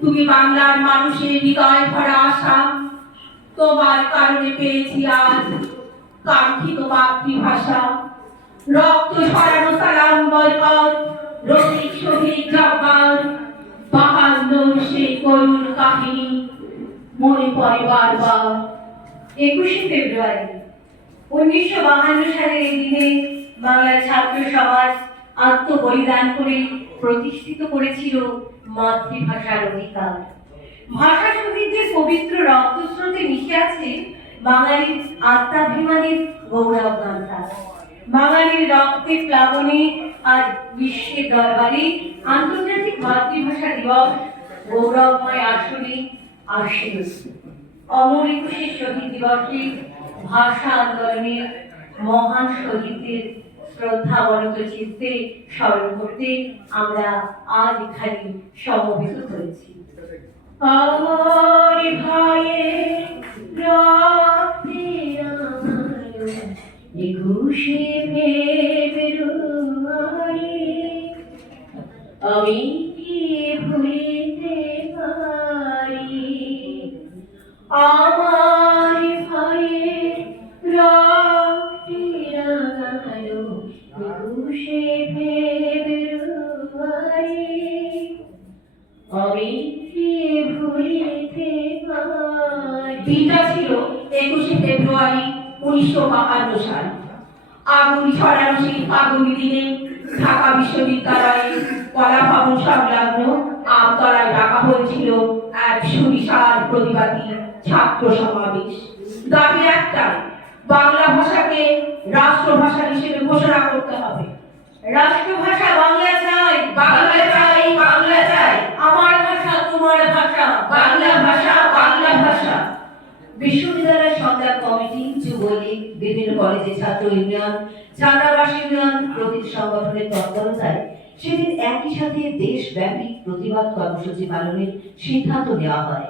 তুমি বাংলার মানুষের হৃদয় ভরা আশা। তোমার কারণে পেয়েছি আজ কাঙ্ক্ষিত মাতৃভাষা রক্ত ছড়ানো সালাম বরকত রফিক শহীদ জব্বার, বাহান্ন সেই করুণ কাহিনী মনে পড়ে বারবার। একুশে ফেব্রুয়ারি, উনিশশো বাহান্ন সালের এই দিনে বাংলার ছাত্র সমাজ আত্মবলিদান করে প্রতিষ্ঠিত করেছিল মাতৃভাষার অধিকার। ভাষা শহীদদের পবিত্র রক্তস্রোতে মিশে আছে বাঙালির আত্মাভিমানের গৌরব গান্ধার বাঙালির রক্তের প্লাবনে আজ বিশ্বের দরবারে আন্তর্জাতিক মাতৃভাষা দিবস, গৌরবময় আসনে আসে। অমর একুশের শহীদ দিবসে ভাষা আন্দোলনের মহান শহীদদের শ্রদ্ধা বরত চিত্তে স্মরণ করতে আমরা আজ এখানে সমবেত হয়েছি। আমার একুশে আমি কি ভুলিতে পারি? আমার উনিশশো আগুন ছড়ানো সেই আগুনি দিনে ঢাকা বিশ্ববিদ্যালয়ে কলা ভবন সংলগ্ন আমতলায় ডাকা হয়েছিল এক সুবিশাল প্রতিবাদী ছাত্র সমাবেশ। দাবি একটাই, বাংলা ভাষাকে রাষ্ট্রভাষা হিসেবে ঘোষণা করতে হবে। রাষ্ট্রভাষা বাংলা চাই বাংলা চাই বাংলা চাই। আমার ভাষা, তোমার ভাষা, বাংলা ভাষা বাংলা ভাষা। বিশ্ববিদ্যালয় সংগ্রাম কমিটি যুবলীগ, বিভিন্ন কলেজে ছাত্র ইউনিয়ন, ছাত্রাবাস ইউনিয়ন, প্রতিটি সংগঠনের তৎপরতায় সেদিন একই সাথে দেশব্যাপী প্রতিবাদ কর্মসূচি পালনের সিদ্ধান্ত নেওয়া হয়।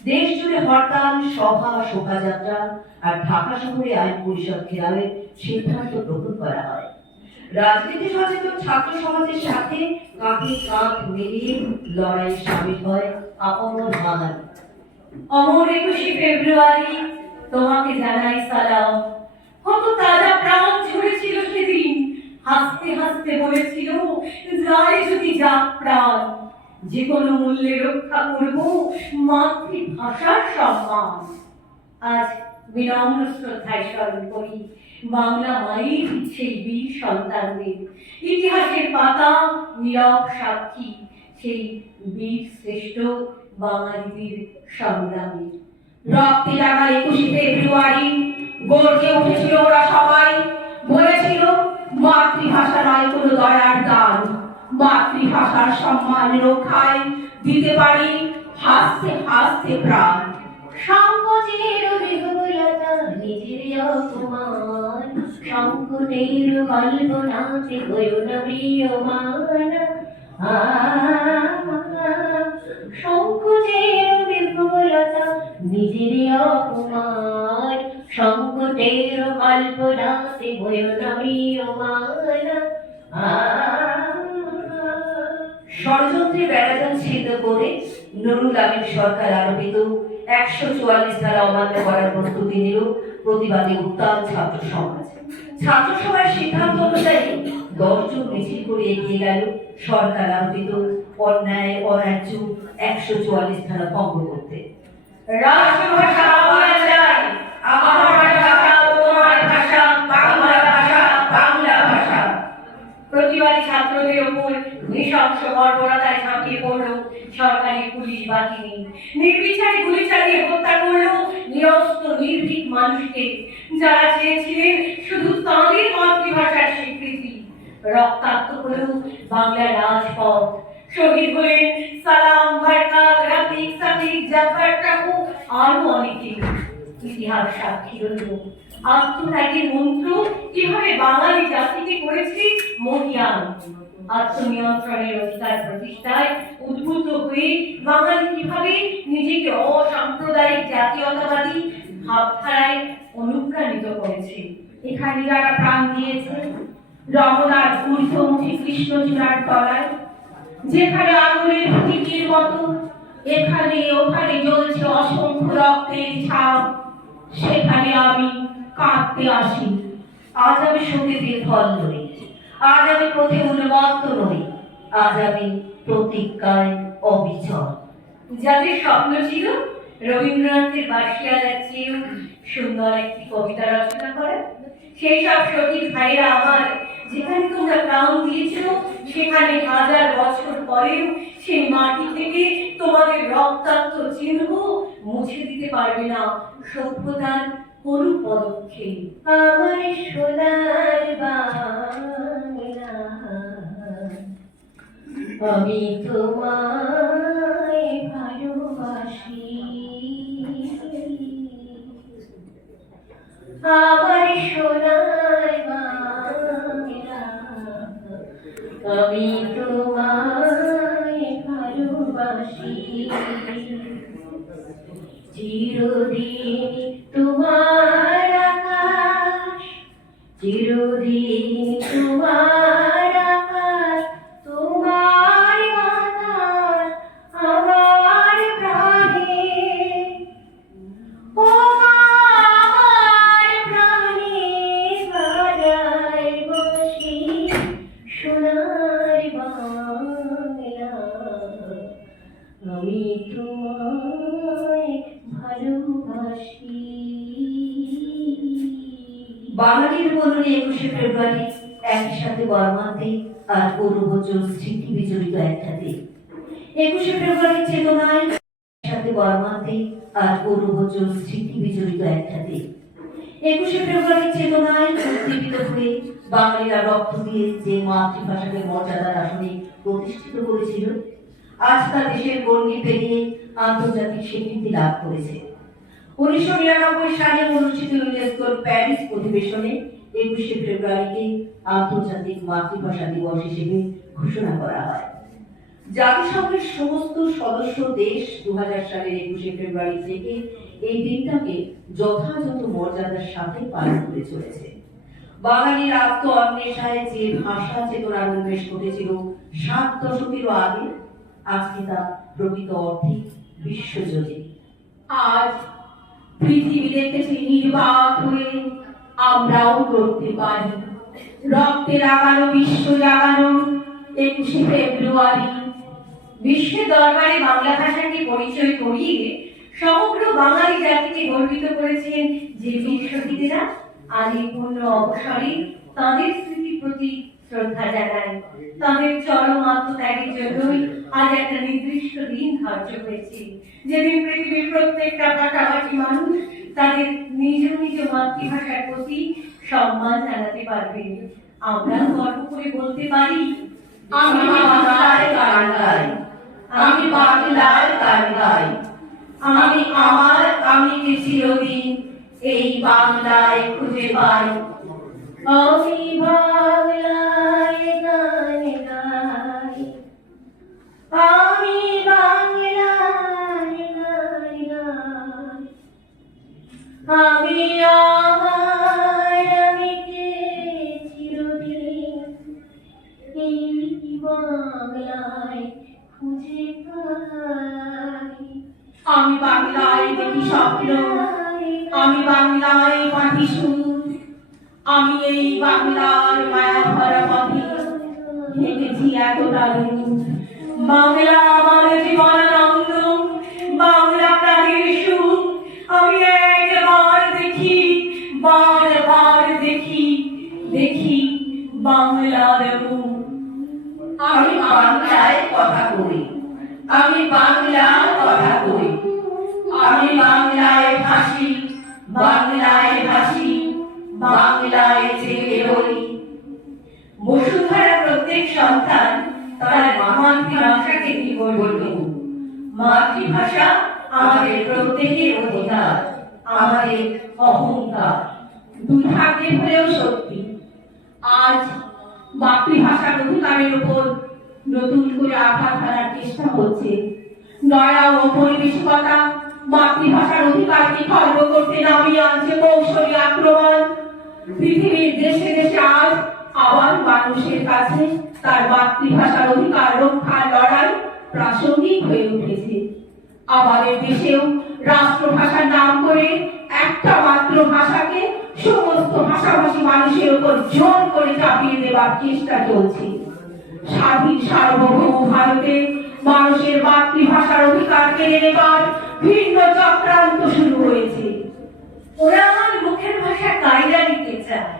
দেশ জুড়ে হরতাল, সভা, শোভাযাত্রা আর ঢাকা শহরে আইন পরিষদ ঘেরাওয়ের সিদ্ধান্ত গ্রহণ করা হয়। রাজনীতি, সচেতন ছাত্র সমাজের সাথে কাঁধে কাঁধ মিলিয়ে লড়াই সামিল হয় আপমর বাঙালি অমর একুশে ফেব্রুয়ারি তোমাকে জানাই সালাম। কত তাজা প্রাণ ঝরেছিল সেদিন। হাসতে হাসতে বলেছিল যায় যদি যাক প্রাণ যে কোনো মূল্যে রক্ষা করব মাতৃভাষার সম্মান। আজ বিনম্র শ্রদ্ধায় স্মরণ করি, বাংলা মায়ের সেই বীর সন্তানদের। ইতিহাসের পাতা, নীরব সাক্ষী সেই বীর শ্রেষ্ঠ বাঙালিদের সংগ্রামী রক্তে রাঙা একুশে ফেব্রুয়ারি গর্জে উঠেছিল ওরা সবাই। বলেছিল মাতৃভাষা নয় কোনো দয়ার দান। মাতৃভাষার সম্মান রক্ষায় দিতে পারি হাসতে হাসতে প্রাণ। সংকোচের বিহুলতা নিজের অপমান। সংকটের কল্পনাতে হয়েও না প্রিয়মান। আ, সংকোচের বিহুলতা নিজের অপমান। সংকটের কল্পনাতে হয়েও না প্রিয়মান আ, ষড়যন্ত্রের বেড়াজাল ছিন্ন করে নুরুল আমিন সরকার আরোপিত একশো চুয়াল্লিশ ধারা অমান্য করার প্রস্তুতি নিল প্রতিবাদী উত্তাল ছাত্র সমাজ। ছাত্র সভার সিদ্ধান্ত অনুযায়ী দশজন মিছিল করে এগিয়ে গেল সরকার আরোপিত অন্যায় অন্যায্য একশো চুয়াল্লিশ ধারা ভঙ্গ করতে। রাষ্ট্রভাষা আমার প্রতিবাদী ছাত্রদের উপর নৃশংস বর্বরতায় ঝাঁপিয়ে পড়ল সরকারি পুলিশ বাহিনী। নির্বিচারে গুলি চালিয়ে হত্যা করল নিরস্ত, নির্ভীক মানুষকে। যারা চেয়েছিলেন শুধু তাঁদের মাতৃভাষার স্বীকৃতি, রক্তাক্ত হলো বাংলার রাজপথ। শহীদ হলেন সালাম ভারকাত রাফিক সাদিক, জাফর টাকু আরও অনেকে। ইতিহাস সাক্ষী রইল। আত্মত্যাগের মন্ত্র কীভাবে বাঙালি জাতিকে করেছে? মহিয়ান আত্মনিয়ন্ত্রণের অধিকার প্রতিষ্ঠায় উদ্বুদ্ধ হয়ে বাঙালি কীভাবে নিজেকে অসাম্প্রদায়িক জাতীয়তাবাদী ভাবধারায় অনুপ্রাণিত করেছে? এখানে যারা প্রাণ দিয়েছে, রমনার ঊর্ধ্বমুখী কৃষ্ণচূড়ার তলায়, যেখানে আগুনের ফুটিকির মতো, এখানে ওখানে জ্বলছে অসংখ্য রক্তের ছাপ সেখানে আমি কাঁদতে আসি। আজ আমি সতীদের ফল নই। আজ আমি পথে উন্মত্ত নই। আজ আমি প্রতিজ্ঞায় অবিচল। যাদের স্বপ্ন ছিল? রবীন্দ্রনাথের বাসিয়ালার চেয়েও সুন্দর একটি কবিতা রচনা করা। সেই সব শহীদ ভাইরা আমার, যেখানে তোমরা প্রাণ দিয়েছিল সেখানে হাজার বছর পরেও সেই মাটি থেকে তোমাদের রক্তাক্ত চিহ্ন মুছে দিতে পারবে না। সভ্যতার কোনো পদক্ষেপ আমার সোনার বাংলা। আমি তোমায় ভালোবাসি। আমার সোনার বাংলা। আমি তোমায় চিরদিন একুশে ফেব্রুয়ারি একই সাথে বর্মাতে আর গৌরবজ্জ্বল স্মৃতি বিজড়িত একসাথে একুশে ফেব্রুয়ারির চেতনায় সাথে বর্মাতে আর গৌরবজ্জ্বল স্মৃতি বিজড়িত একসাথে একুশে ফেব্রুয়ারির চেতনায় উদ্দীপিত হয়ে বাঙালিরা রক্ত দিয়ে যে মাতৃভাষাকে মর্যাদার আসনে প্রতিষ্ঠিত করেছিল, আজ তা দেশের গণ্ডি পেরিয়ে আন্তর্জাতিক স্বীকৃতি লাভ করেছে। উনিশশো নিরানব্বই সালে অনুষ্ঠিত ইউনেস্কোর প্যারিস অধিবেশনে একুশে ফেব্রুয়ারিকে আন্তর্জাতিক মাতৃভাষা দিবস হিসেবে ঘোষণা করা হয়। জাতিসংঘের সমস্ত সদস্য দেশ দু সালের একুশে ফেব্রুয়ারি থেকে এই দিনটাকে যথাযথ মর্যাদার সাথে পালন করে চলেছে। বাঙালির আত্ম অন্বেষায় যে ভাষা চেতনার উন্মেষ ঘটেছিল সাত দশকেরও আগে, আজকে তা প্রকৃত অর্থে বিশ্বজোটে আজ পৃথিবী দেখেছে নির্বাক হয়ে আমরাও করতে পারি। রক্তে লাগানো বিশ্ব জাগানো একুশে ফেব্রুয়ারি। বিশ্বের দরবারে বাংলা ভাষাকে পরিচয় করিয়ে সমগ্র বাঙালি জাতিকে গর্বিত করেছেন যে বীর শহীদেরা পূর্ণ অবসরে তাদের স্মৃতির প্রতি শ্রদ্ধা জানায়। তাদের চরম আত্মত্যাগের জন্যই আজ একটা নির্দিষ্ট দিন ধার্য হয়েছে। যেদিন পৃথিবীর প্রত্যেকটা ভাষাভাষী মানুষ তাদের নিজ মাতৃভাষার প্রতি সম্মান জানাতে পারবে। আমরা গর্ব করে বলতে পারি? আমি বাংলায় গান গাই। আমি বাংলায় গান গাই। আমি আমার আমি চিরদিন এই বাংলায় খুঁজে পাই? আমি বাংলায় গান গাই। আমি বাংলায় গান গাই। হেঁটেছি এতটা দূর বাংলা আমার জীবনানন্দ বাংলা প্রাণের সুখ। আমি একবার দেখি, বারবার দেখি দেখি বাংলার মুখ আমি বাংলায় কথা কই আমি বাংলার কথা কই আমি বাংলায় ভাসি বাংলায় ভাসি, বাংলায় জেগে রই বসুন্ধরা প্রত্যেক সন্তান তার মাতৃভাষাকে কি বলবে? মাতৃভাষা আমাদের প্রত্যেকের অধিকার, আমাদের অহংকার, দুর্ভাগ্যে হলেও সত্যি। আজ মাতৃভাষার অধিকারের উপর নতুন করে আঘাত হানার চেষ্টা হচ্ছে। দয়া ও পরিবেশকতা মাতৃভাষার অধিকারকে খর্ব করতে নামিয়ে আনছে কৌশলী আক্রমণ। পৃথিবীর দেশে দেশে আজ আবার মানুষের কাছে, তার মাতৃভাষার অধিকার রক্ষার লড়াই প্রাসঙ্গিক হয়ে উঠেছে। আমাদের দেশেও রাষ্ট্রভাষার নাম করে একটা মাত্র ভাষাকে সমস্ত ভাষাভাষী মানুষের উপর জোর করে চাপিয়ে দেওয়ার চেষ্টা চলছে। স্বাধীন সার্বভৌম ভারতে মানুষের মাতৃভাষার অধিকার কেড়ে নেবার ভিন্ন চক্রান্ত শুরু হয়েছে। ওরা আমার মুখের ভাষা কায়দা নিতে চায়।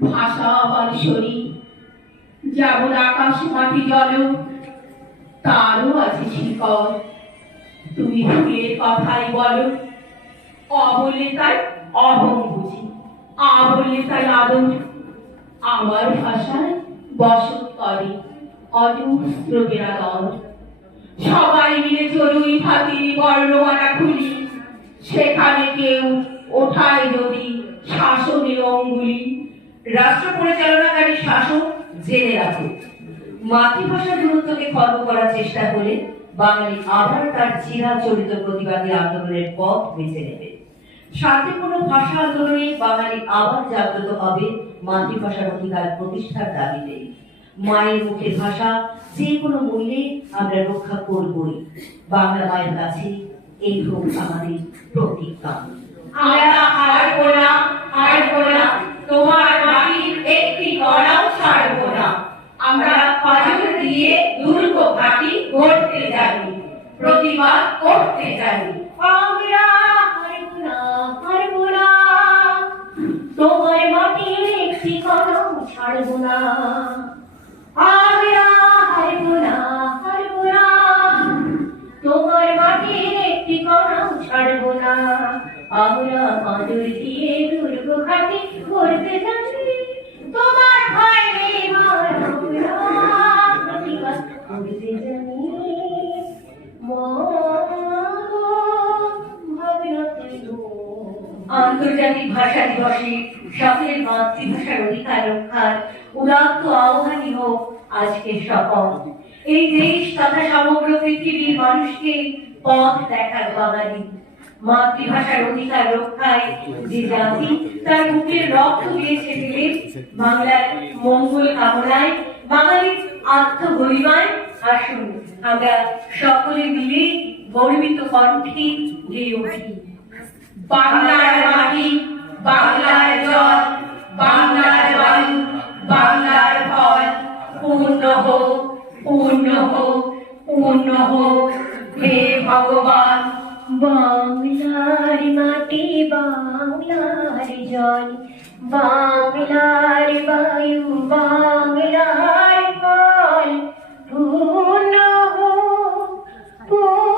ভাষা মাটি জল, তারও আছে শিকড়। তুমি ফুলের কথাই বলো। আমার ভাষায় বসত করে অজস্র বেড়াদর। সবাই মিলে চলুই থাকি বর্ণমালা খুলি। সেখানে কেউ ওঠায় যদি শাসনের অঙ্গুলি। রাষ্ট্র পরিচালনাকারী শাসক জেনে রাখুন। মাতৃভাষার গুরুত্বকে খর্ব করার চেষ্টা হলে বাঙালি আবার তার চিরাচরিত প্রতিবাদী আন্দোলনের পথ বেছে নেবে। শান্তিপূর্ণ ভাষা আন্দোলনে বাঙালি আবার জাগ্রত হবে মাতৃভাষার অধিকার প্রতিষ্ঠার দাবিতে। মায়ের মুখের ভাষা যে কোনো মূল্যে আমরা রক্ষা করবই। বাংলা মায়ের কাছে এই হোক আমাদের প্রতিজ্ঞা আমরা হারবো না হারবো না তোমার মাটির একটি কড়াও ছাড়ব না আমরা পাজর দিয়ে দুর্গ ঘাটি গড়তে জানি প্রতিবাদ করতে জানি আমরা হারবো না, হারবো না। তোমার আন্তর্জাতিক ভাষা দিবসে সকলের মাতৃভাষার অধিকার রক্ষার উদাত্ত আহ্বানই হোক আজকের শপথ এই দেশ তথা সমগ্র পৃথিবীর মানুষকে পথ দেখার বাঙালি মাতৃভাষার অধিকার রক্ষায় যে জাতি, তার বুকের রক্ত দিয়েছে দিলে বাংলার মঙ্গল কামনায়, বাঙালির আত্মগরিমায় আসুন। আমরা সকলে মিলে গর্বিত কণ্ঠে গেয়ে উঠি। বাংলার মাটি, বাংলার জল, বাংলার বায়ু, বাংলার ফল, পূর্ণ হোক পূর্ণ হোক পূর্ণ হোক। হে ভগবান। বাংলার মাটি বাংলার জল বাংলার বায়ু বাংলার ফল পূর্ণ পূর্ণ